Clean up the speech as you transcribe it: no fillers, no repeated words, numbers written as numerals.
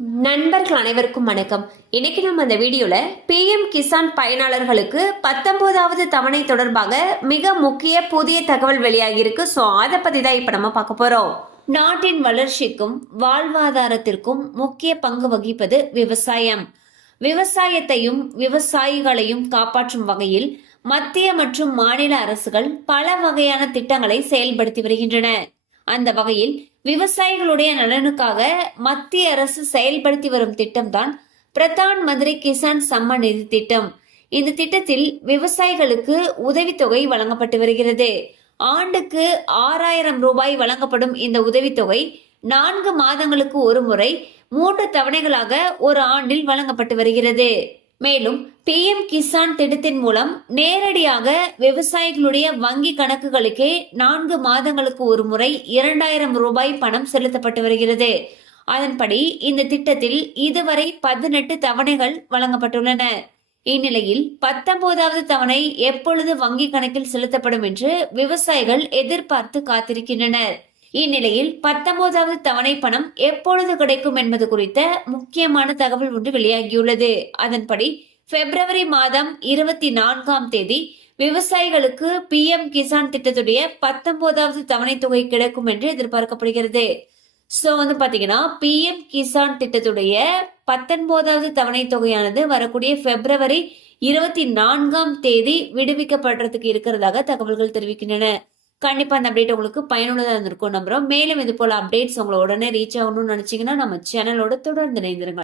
நண்பர்கள் அனைவருக்கும் வணக்கம். இன்னைக்கு நம்ம அந்த வீடியோல PM கிசான் பயனாளர்களுக்கு 19வது தவணை தொடர்பாக மிக முக்கிய புதிய தகவல் வெளியாகி இருக்கு. ஸோ அதை பத்தி தான் இப்ப நம்ம பார்க்க போறோம். நாட்டின் வளர்ச்சிக்கும் வாழ்வாதாரத்திற்கும் முக்கிய பங்கு வகிப்பது விவசாயம். விவசாயத்தையும் விவசாயிகளையும் காப்பாற்றும் வகையில் மத்திய மற்றும் மாநில அரசுகள் பல வகையான திட்டங்களை செயல்படுத்தி வருகின்றன. அந்த வகையில் விவசாயிகளுடைய நலனுக்காக மத்திய அரசு செயல்படுத்தி வரும் திட்டம்தான் பிரதான் மந்திரி கிசான் சம்மான் நிதி திட்டம். இந்த திட்டத்தில் விவசாயிகளுக்கு உதவித்தொகை வழங்கப்பட்டு வருகிறது. ஆண்டுக்கு 6000 ரூபாய் வழங்கப்படும் இந்த உதவித்தொகை 4 மாதங்களுக்கு ஒரு முறை 3 தவணைகளாக ஒரு ஆண்டில் வழங்கப்பட்டு வருகிறது. மேலும் PM கிசான் திட்டத்தின் மூலம் நேரடியாக விவசாயிகளுடைய வங்கி கணக்குகளுக்கே 4 மாதங்களுக்கு ஒரு முறை 2000 ரூபாய் பணம் செலுத்தப்பட்டு வருகிறது. அதன்படி இந்த திட்டத்தில் இதுவரை 18 தவணைகள் வழங்கப்பட்டுள்ளன. இந்நிலையில் 19வது தவணை எப்பொழுது வங்கி கணக்கில் செலுத்தப்படும் என்று விவசாயிகள் எதிர்பார்த்து காத்திருக்கின்றனர். இந்நிலையில் 19வது தவணை பணம் எப்பொழுது கிடைக்கும் என்பது குறித்த முக்கியமான தகவல் ஒன்று வெளியாகியுள்ளது. அதன்படி பிப்ரவரி மாதம் 24ஆம் தேதி விவசாயிகளுக்கு PM கிசான் திட்டத்துடைய 19வது தவணை தொகை கிடைக்கும் என்று எதிர்பார்க்கப்படுகிறது. சோ பாத்தீங்கன்னா PM கிசான் திட்டத்துடைய 19வது தவணை தொகையானது வரக்கூடிய பிப்ரவரி 24ஆம் தேதி விடுவிக்கப்படுறதுக்கு இருக்கிறதாக தகவல்கள் தெரிவிக்கின்றன. கண்டிப்பா அந்த அப்டேட் உங்களுக்கு பயனுள்ளதா இருந்திருக்கும் நம்புறோம். மேலும் இது போல அப்டேட்ஸ் உங்களை உடனே ரீச் ஆகணும்னு நினைச்சீங்கன்னா நம்ம சேனலோட தொடர்ந்து இணைந்திருங்க.